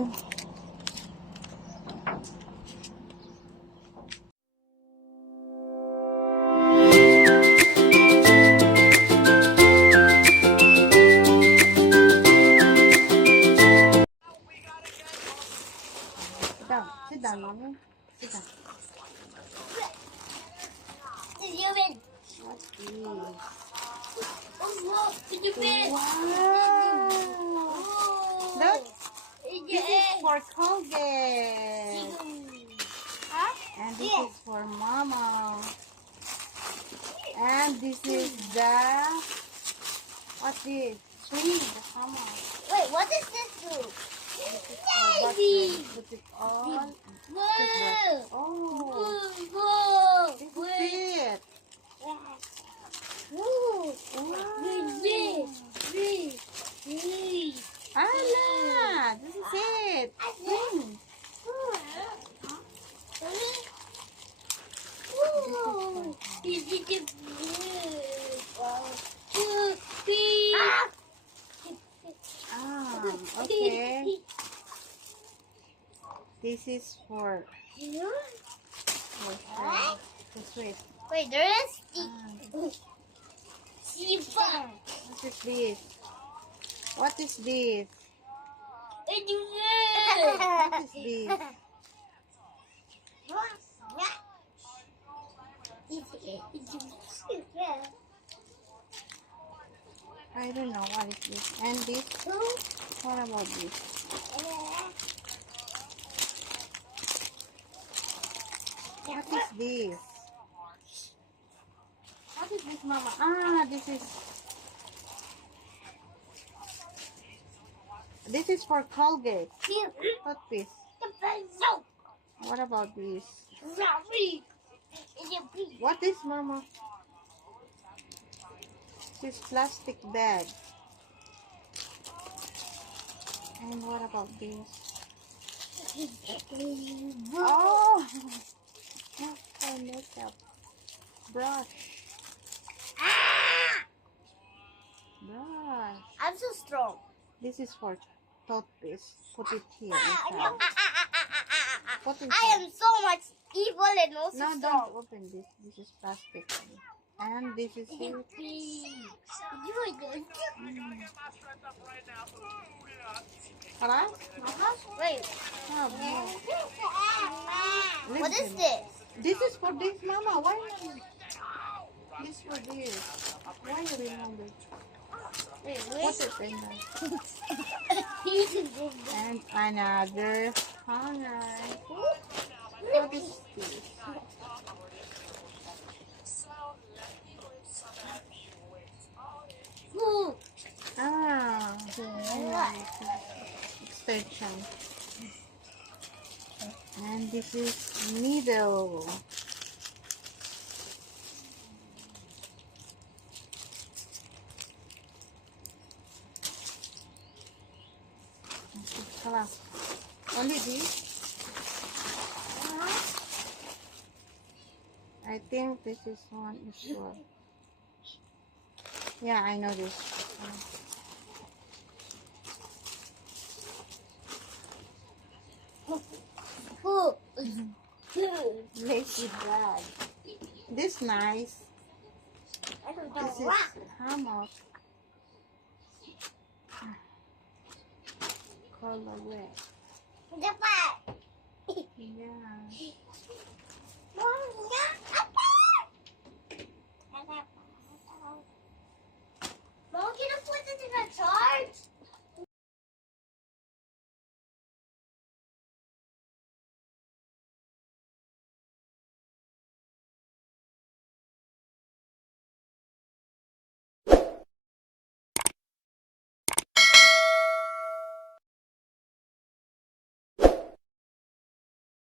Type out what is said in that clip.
too. Sit down, mommy. Sit down. Did you win? What's this? Oh, did you win? Wow. Look, Did this is for Colgate. Huh? And this is for Mama. And this is the... What's this? Swing, the hammer. Wait, what does this do? Baby! Put it on. Whoa! Oh, Whoa! this is it. Whoa! Ala, this is it. Swing. Ah, okay. This is for sweet. Wait, there is What is this? What is this? What is this? I don't know what is this. And this? What about this? What is this? What is this, Mama? Ah, this is for Colgate. Toothpaste. What about this? What is, Mama? This is plastic bag. And what about this? Oh! Oh, makeup. Brush. Brush. I'm so strong. This is for toothpaste. Put it here inside. Put inside. I am so much evil and also No, strong. don't open this. This is plastic. And this is it. Hello? Wait. Oh, no. What is Listen. this? This is for this, Mama. Why you... This for this. Why you remember? Wait, Put it in there. And another hanger. What is this? Ah, extension. And this is needle. Only this? I think this is one is sure. Yeah, I know this. Lacy bag. This nice. This is how much? Color red. Yeah.